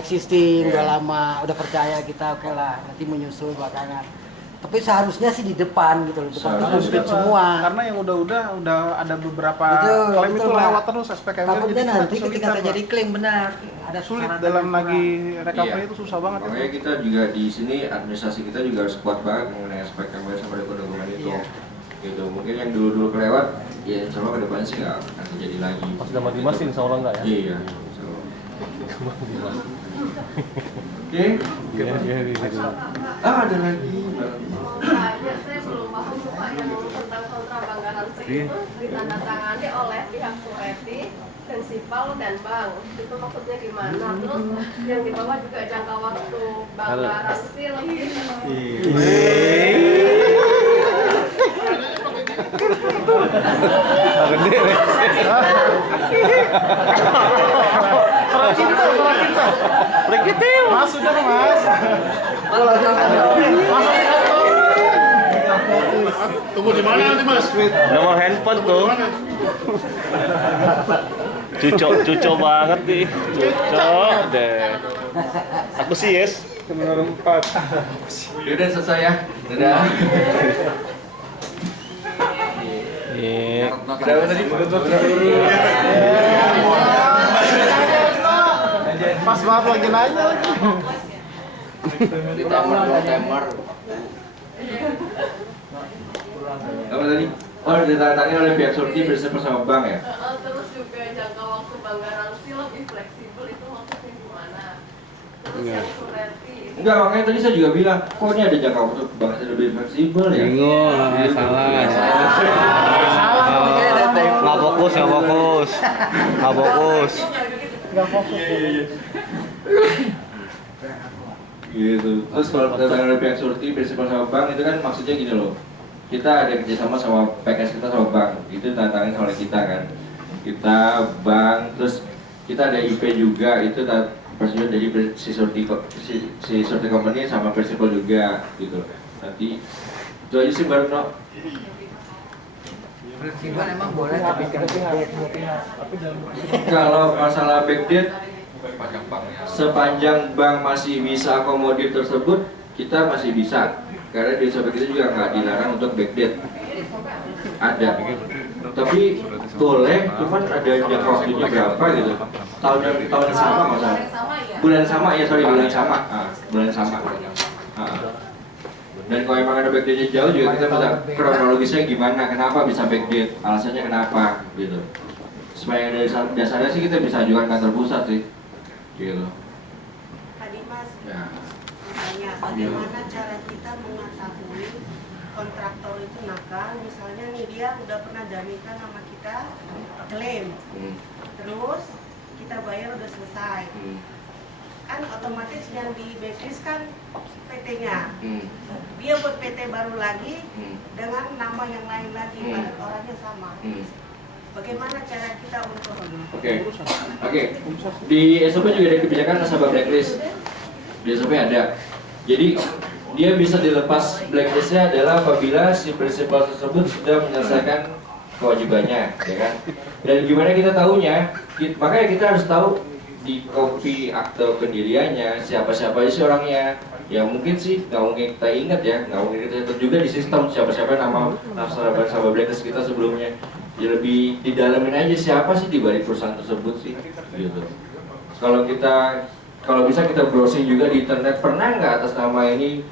existing, udah lama, udah percaya kita, oke lah, nanti menyusul belakangan. Tapi seharusnya sih di depan gitu loh, depan Seharusnya di komplit depan. semua. Karena yang udah ada beberapa Betul, klaim betul, itu Pak. lewat terus SPKM Takutnya nanti ketika kesulitan, Pak. terjadi klaim benar ada Sulit persyaratan dalam yang lagi kurang. recovery Iya. itu susah banget Makanya itu. kita juga di sini administrasi kita juga harus kuat banget mengenai aspek KMR sama dokumen itu. Iya. Gitu. Mungkin yang dulu kelewat, ya insya Allah kedepannya sih nggak akan terjadi lagi. Pas zaman Dimas sih insya Allah enggak ya? Iya. insya Allah. Oke. Iya, iya. Ah, ada lagi. Banyak, saya belum paham tuh Pak yang tentang kontrak bank garansi itu ditandatangani oleh pihak sureti, prinsipal dan bank. Itu maksudnya gimana? Terus yang di bawah juga jangka waktu bank garansi lebih. Gede nih. Mas sudah Mas. Tunggu di mana nanti Mas? Nomor handphone tuh. Cucok banget nih. Cucok deh. Aku sih yes. Nomor 4. Udah selesai ya. Dadah. Iya. Kenapa tadi? Pas banget lagi nanya lagi. Di timer. Apa tadi? Oh, ditandatangani oleh pihak surti bersama sama bank ya? Terus juga jangka waktu bank garansi lebih fleksibel itu maksudnya gimana? Terus yang sureti. Enggak, makanya tadi saya juga bilang, kok ini ada jangka waktu bank lebih fleksibel ya? Bingung, salah. Nggak fokus. Enggak fokus. Gitu. Terus kalau ditandatangani oleh pihak surti bersama sama bank itu kan maksudnya gini loh. Kita ada kerjasama sama PKS kita sama bank, itu tantangan oleh kita kan. Kita bank, terus kita ada IP juga, itu persetujuan dari si surti company sama prinsipal juga gitu. Nanti itu aja sih baru no. Prinsipal emang boleh tapi kan Kalau masalah backdate, sepanjang bank masih bisa akomodir tersebut, kita masih bisa. Karena di SOP kita juga nggak dilarang untuk backdate. Ada. Tapi boleh, cuman ada jangka waktunya berapa gitu. Tahun yang sama masalah. Bulan sama ya, bulan sama. Bulan sama. Dan kalau emang ada backdate jauh juga kita bisa kronologisnya gimana, kenapa bisa backdate, alasannya kenapa gitu. Supaya dari dasarnya sih kita bisa ajukan kantor pusat sih. Gitu. Tadi Mas, Ya. misalnya bagaimana cara kita mengetahui kontraktor itu nakal? Misalnya nih dia udah pernah jaminkan sama kita klaim, terus kita bayar udah selesai, kan otomatis yang di backlist kan PT-nya, dia buat PT baru lagi dengan nama yang lain lagi, pada orangnya sama. Bagaimana cara kita untuk Oke. Di SOP juga ada kebijakan nasabah blacklist. Di SOP ada. Jadi dia bisa dilepas blacklistnya adalah apabila si prinsipal tersebut sudah menyelesaikan kewajibannya, ya kan? Dan gimana kita tahunya? Makanya kita harus tahu di kopi akte pendiriannya siapa-siapa aja sih orangnya. Ya mungkin sih nggak mungkin kita ingat ya, nggak mungkin kita ingat juga di sistem siapa-siapa nama nasabah blacklist kita sebelumnya. Ya lebih didalamin aja siapa sih di balik perusahaan tersebut sih, gitu. Kalau bisa kita browsing juga di internet, pernah nggak atas nama ini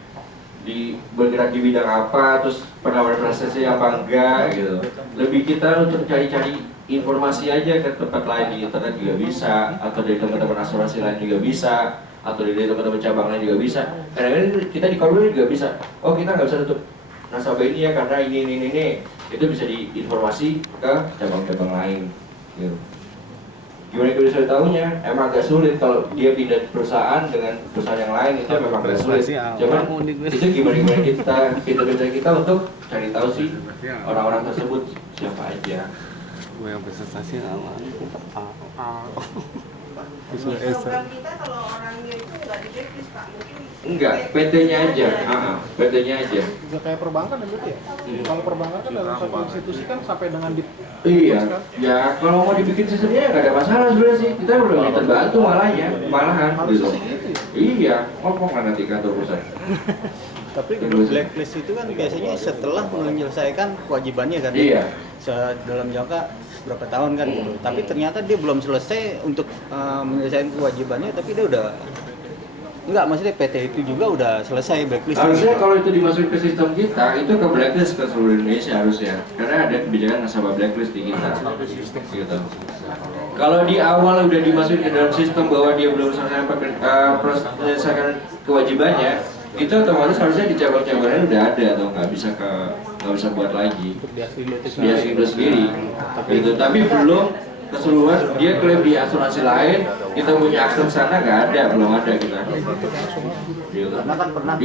bergerak di bidang apa, terus pernah berprestasi apa enggak gitu. Lebih kita untuk cari-cari informasi aja ke tempat lain di internet juga bisa, atau dari teman-teman asuransi lain juga bisa, atau dari teman-teman cabang lain juga bisa. Kadang-kadang kita di Korwil juga bisa. Oh, kita nggak bisa tutup nasabah ini ya karena ini. Itu bisa diinformasi ke cabang-cabang lain. Gitu. Gimana kita bisa tahunya? Emang agak sulit kalau dia pindah perusahaan dengan perusahaan yang lain, itu memang agak sulit. Cuman itu gimana kita untuk cari tahu sih orang-orang tersebut siapa aja. Yang presentasi Program kita kalau orangnya itu nggak di backlist Pak, mungkin Enggak, PT-nya aja. PT-nya aja. Juga kayak perbankan ya berarti ya? Kalau perbankan kan dalam satu institusi kan sampai dengan di Iya, ya kalau mau dibikin sistemnya nggak ada masalah sebenarnya sih. Kita udah terbantu malahan gitu. Iya, ngomong kan nanti kantor pusat. Tapi blacklist itu kan biasanya setelah menyelesaikan kewajibannya kan? Iya. Dalam jangka berapa tahun kan gitu. Tapi ternyata dia belum selesai untuk menyelesaikan kewajibannya, tapi dia udah enggak, maksudnya PT itu juga udah selesai blacklist. Harusnya kalau itu dimasukin ke sistem kita, itu ke blacklist ke seluruh Indonesia harusnya. Karena ada kebijakan nasabah blacklist di kita. Gitu. Kalau di awal udah dimasukin ke dalam sistem bahwa dia belum selesai menyelesaikan kewajibannya, itu otomatis harusnya di cabang-cabangnya udah ada atau nggak bisa buat lagi. Dia sendiri. Gitu. Tapi belum keseluruhan dia klaim di asuransi lain, kita punya akses sana nggak ada, belum ada kita. Karena kan pernah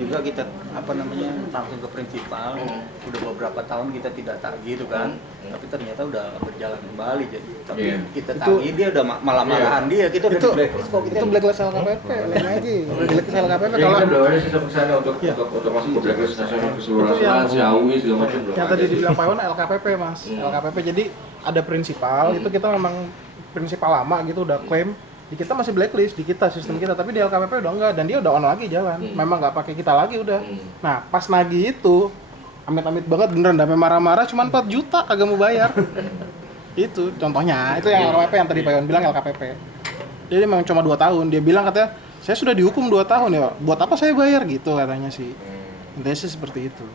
juga kita langsung ke prinsipal, udah beberapa tahun kita tidak tagih itu kan, tapi ternyata udah berjalan kembali jadi. Tapi kita tagih dia udah malah marahan dia, kita udah blacklist kok. Itu blacklist LKPP, lain lagi. Blacklist LKPP Ya, kalau kita belum ada sistem kesana untuk masuk ke blacklist nasional keseluruhan asuransi, AUI segala macam belum. yang tadi dibilang Pak Iwan LKPP Mas, LKPP jadi ada prinsipal, itu kita memang prinsipal lama gitu udah klaim, di kita masih blacklist di kita sistem kita, tapi di LKPP udah enggak dan dia udah on lagi jalan, memang nggak pakai kita lagi udah. Nah pas nagih itu amit-amit banget beneran sampai marah-marah, cuman 4 juta kagak mau bayar. Itu contohnya, itu yang LKPP yang tadi Pak Iwan bilang LKPP. Jadi memang cuma 2 tahun, dia bilang katanya saya sudah dihukum 2 tahun ya, buat apa saya bayar gitu katanya sih. Intinya sih seperti itu.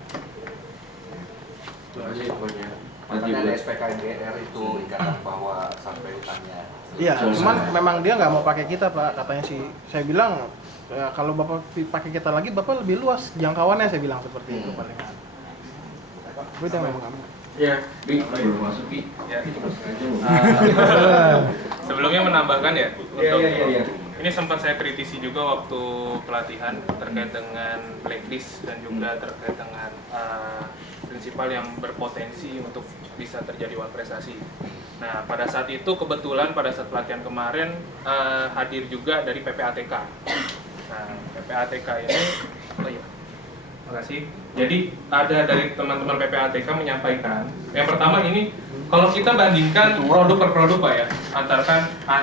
Itu aja pokoknya. Makanya ada SPKGR itu ikatan bahwa sampai ditanya. Iya, cuman memang dia nggak mau pakai kita Pak, katanya sih. Saya bilang ya, kalau Bapak pakai kita lagi, Bapak lebih luas jangkauannya, saya bilang seperti itu palingan. Tapi dia memang nggak mau. Ya, belum masuk Bi. Ya. Sebelumnya menambahkan ya, ini sempat saya kritisi juga waktu pelatihan terkait dengan blacklist dan juga terkait dengan prinsipal yang berpotensi untuk bisa terjadi malversasi. Nah, pada saat itu kebetulan pada saat pelatihan kemarin hadir juga dari PPATK. Nah, PPATK ini, makasih. Jadi ada dari teman-teman PPATK menyampaikan, yang pertama ini kalau kita bandingkan produk per produk Pak ya,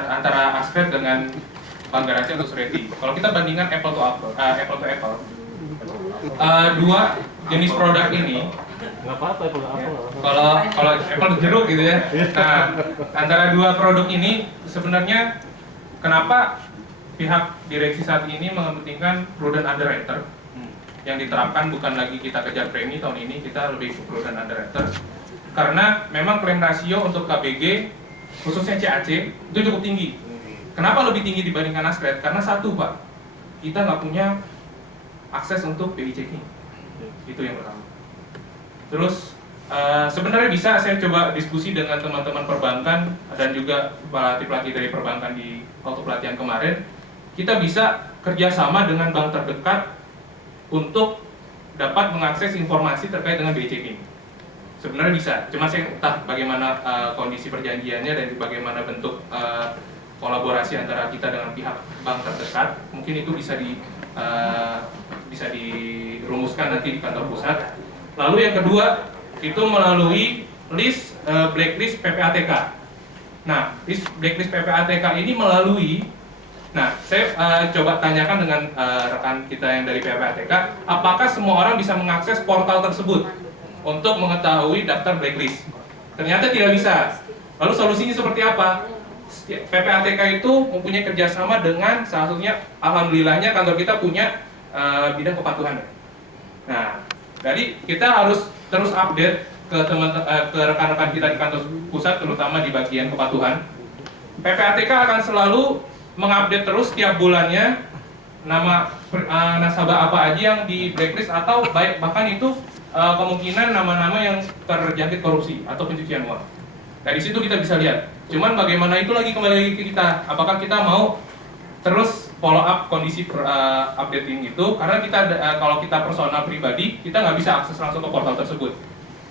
antara Ascred dengan Bank Garansi atau Surety. Kalau kita bandingkan apple to apple, dua jenis produk ini, nggak apa-apa itu nggak apa. kalau apple jeruk gitu ya. Nah, antara dua produk ini sebenarnya kenapa pihak direksi saat ini mementingkan prudent underwriter yang diterapkan bukan lagi kita kejar premi tahun ini, kita lebih prudent underwriter karena memang klaim rasio untuk KBG khususnya CAC itu cukup tinggi. Kenapa lebih tinggi dibandingkan Ascred? Karena satu Pak, kita nggak punya akses untuk BI checking, itu yang pertama. Terus sebenarnya bisa saya coba diskusi dengan teman-teman perbankan dan juga pelatih-pelatih dari perbankan di waktu pelatihan kemarin, kita bisa kerjasama dengan bank terdekat untuk dapat mengakses informasi terkait dengan BI checking. Sebenarnya bisa, cuma saya entah bagaimana kondisi perjanjiannya dan bagaimana bentuk kolaborasi antara kita dengan pihak bank terdekat. Mungkin itu bisa dirumuskan nanti di kantor pusat. Lalu yang kedua itu melalui list blacklist PPATK. Nah, list blacklist PPATK ini melalui, nah saya coba tanyakan dengan rekan kita yang dari PPATK, apakah semua orang bisa mengakses portal tersebut untuk mengetahui daftar blacklist? Ternyata tidak bisa. Lalu solusinya seperti apa? PPATK itu mempunyai kerjasama dengan salah satunya, alhamdulillahnya kantor kita punya bidang kepatuhan. Nah, jadi kita harus terus update ke ke rekan-rekan kita di kantor pusat, terutama di bagian kepatuhan. PPATK akan selalu mengupdate terus setiap bulannya nama nasabah apa aja yang di blacklist atau bahkan itu kemungkinan nama-nama yang terjangkit korupsi atau pencucian uang. Nah, di situ kita bisa lihat. Cuman bagaimana itu lagi kembali lagi ke kita. Apakah kita mau terus follow up kondisi updating itu? Karena kita kalau kita personal pribadi, kita nggak bisa akses langsung ke portal tersebut.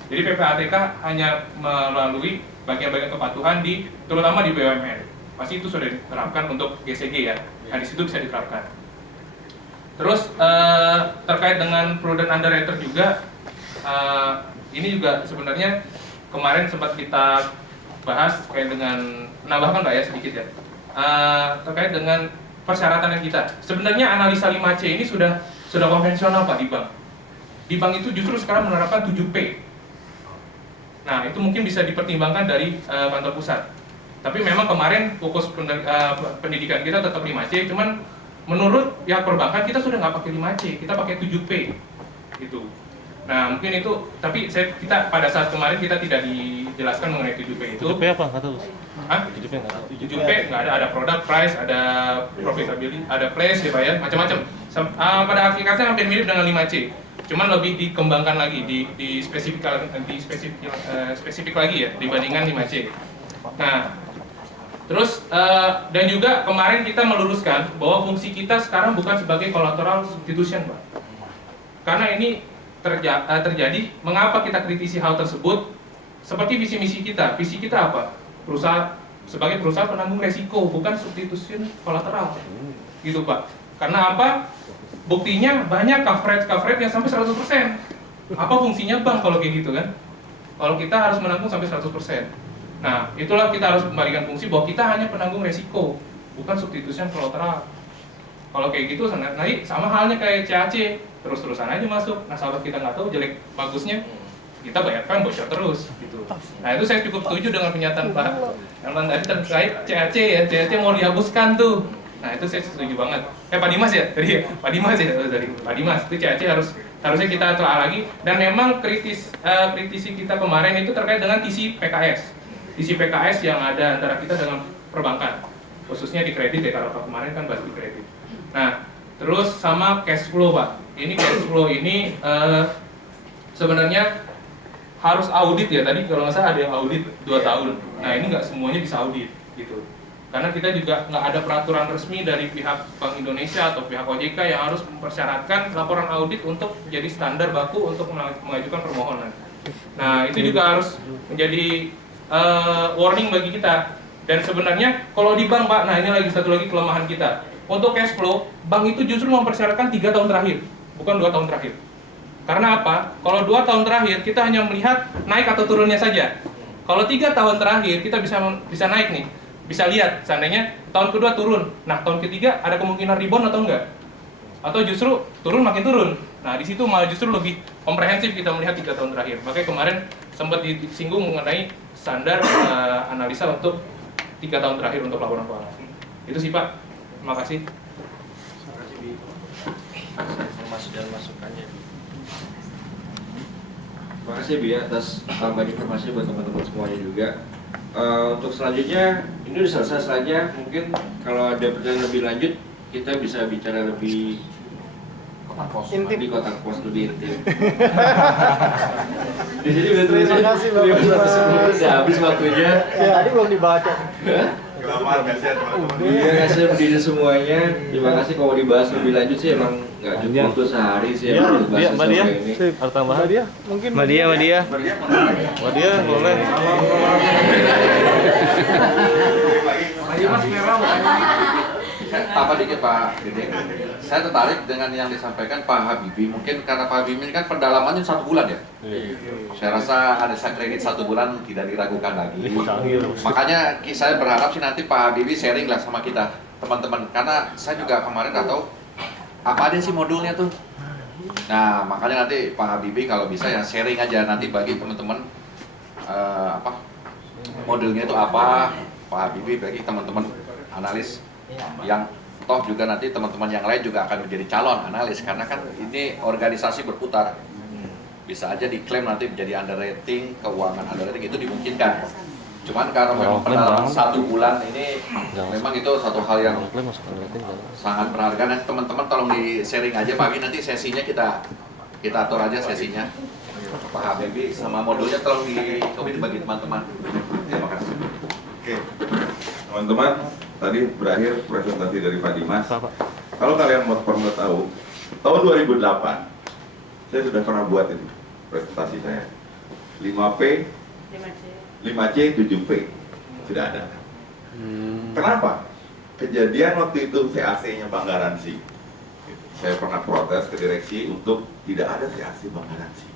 Jadi PPATK hanya melalui bagian-bagian kepatuhan terutama di BUMN. Pasti itu sudah diterapkan untuk GCG ya. Nah, di situ bisa diterapkan. Terus terkait dengan prudent underwriter juga, ini juga sebenarnya kemarin sempat kita bahas terkait dengan menambahkan Pak ya sedikit ya, terkait dengan persyaratan yang kita. Sebenarnya analisa 5C ini sudah konvensional Pak di bank. Di bank itu justru sekarang menerapkan 7P. Nah, itu mungkin bisa dipertimbangkan dari kantor pusat. Tapi memang kemarin fokus pendidikan kita tetap 5C, cuman menurut pihak perbankan kita sudah nggak pakai 5C, kita pakai 7P gitu. Nah, mungkin itu, tapi kita pada saat kemarin kita tidak dijelaskan mengenai 7P itu. 7P apa? Nggak tahu. Hah? 7P nggak tahu. 7P nggak ada product price, ada profitability, ada place ya Pak ya, macam-macam. Pada hakikatnya hampir mirip dengan 5C. Cuman lebih dikembangkan lagi, di spesifik lagi ya dibandingkan 5C. Nah, terus dan juga kemarin kita meluruskan bahwa fungsi kita sekarang bukan sebagai collateral substitution, Pak. Karena ini terjadi, mengapa kita kritisi hal tersebut? Seperti visi misi kita. Visi kita apa? Sebagai perusahaan penanggung resiko, bukan substitution kolateral. Gitu, Pak. Karena apa? Buktinya banyak coverage yang sampai 100%. Apa fungsinya bank kalau kayak gitu kan? Kalau kita harus menanggung sampai 100%. Nah, itulah kita harus kembalikan fungsi bahwa kita hanya penanggung resiko, bukan substitution kolateral. Kalau kayak gitu, nanti sama halnya kayak CAC, terus-terusan aja masuk. Nasabah kita nggak tahu jelek bagusnya, kita bayarkan bocor terus gitu. Nah, itu saya cukup setuju dengan pernyataan Pak Elman tadi terkait CAC ya, CAC mau dihapuskan tuh. Nah, itu saya setuju banget. Pak Dimas ya, tadi Pak Dimas ya, dari Pak Dimas itu CAC harusnya kita telah lagi. Dan memang kritisi kita kemarin itu terkait dengan TC PKS. TC PKS yang ada antara kita dengan perbankan, khususnya di kredit ya, kalau kemarin kan bahas di kredit. Nah, terus sama cash flow Pak. Ini cash flow ini sebenarnya harus audit ya. Tadi kalau nggak salah ada yang audit 2 tahun. Nah, ini nggak semuanya bisa audit gitu. Karena kita juga nggak ada peraturan resmi dari pihak Bank Indonesia atau pihak OJK yang harus mempersyaratkan laporan audit untuk menjadi standar baku untuk mengajukan permohonan. Nah, itu juga harus menjadi warning bagi kita. Dan sebenarnya kalau di bank Pak, nah ini lagi satu lagi kelemahan kita. Untuk cash flow, bank itu justru mempersyaratkan 3 tahun terakhir, bukan 2 tahun terakhir. Karena apa? Kalau 2 tahun terakhir kita hanya melihat naik atau turunnya saja. Kalau 3 tahun terakhir kita bisa naik nih. Bisa lihat, seandainya tahun kedua turun, nah tahun ketiga ada kemungkinan rebound atau enggak? Atau justru turun makin turun. Nah, di situ malah justru lebih komprehensif kita melihat 3 tahun terakhir. Makanya kemarin sempat disinggung mengenai standar analisa untuk 3 tahun terakhir untuk laporan keuangan. Itu sih Pak. Terima kasih. Terima kasih Bi. Informasi dan masukannya. Terima kasih Bi atas tambahan informasi buat teman-teman semuanya juga. Untuk selanjutnya, ini udah selesai saja. Mungkin kalau ada pertanyaan lebih lanjut, kita bisa bicara lebih intim di kotak pos lebih intim. Di sini udah Terima kasih Bapak. Udah habis waktunya. Ya, tadi belum dibaca. Kelamaan kasihan teman-teman. Iya, kasih berdiri semuanya. Terima kasih. Kalau dibahas lebih lanjut sih emang nggak cukup waktu sehari sih ya, untuk bahas Mbak Dia, sampai ini. ada tambahan? Mbak Dia, mungkin Mbak Dia, boleh. Tambah dikit Pak Dede. Saya tertarik dengan yang disampaikan Pak Habibie. Mungkin karena Pak Habibie ini kan pendalamannya 1 bulan ya. Saya rasa analisa kredit 1 bulan tidak diragukan lagi. Makanya saya berharap sih nanti Pak Habibie sharing lah sama kita teman-teman. Karena saya juga kemarin nggak tahu apa aja sih modulnya tuh. Nah, makanya nanti Pak Habibie kalau bisa ya sharing aja nanti bagi teman-teman modelnya itu apa. Pak Habibie bagi teman-teman analis yang toh juga nanti teman-teman yang lain juga akan menjadi calon analis karena kan ini organisasi berputar. bisa aja diklaim nanti menjadi underrating, keuangan underrating itu dimungkinkan. Cuman karena memang pendalaman 1 bulan ini memang itu satu hal yang sangat berharga. Dan teman-teman tolong di sharing aja pagi nanti sesinya kita atur aja sesinya. Pak Habibie sama modulnya tolong di komen bagi teman-teman. Terima kasih. Oke, teman-teman, tadi berakhir presentasi dari Pak Dimas. Kalau kalian mau tahu, tahun 2008 saya sudah pernah buat itu presentasi saya. 5P, 5C, 7P sudah ada. Kenapa? Kejadian waktu itu CAC-nya Bank Garansi. Saya pernah protes ke direksi untuk tidak ada CAC Bank Garansi.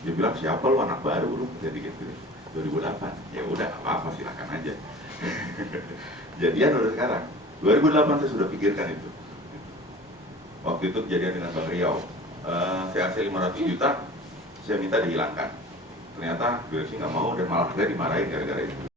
Dia bilang, siapa lu, anak baru lu, jadi gitu. 2008, ya udah apa-apa silakan aja. Jadian udah sekarang. 2008 saya sudah pikirkan itu. Waktu itu kejadian dengan Bang Riau. CAC 500 juta, saya minta dihilangkan. Ternyata direksi nggak mau dan malah saya dimarahin gara-gara itu.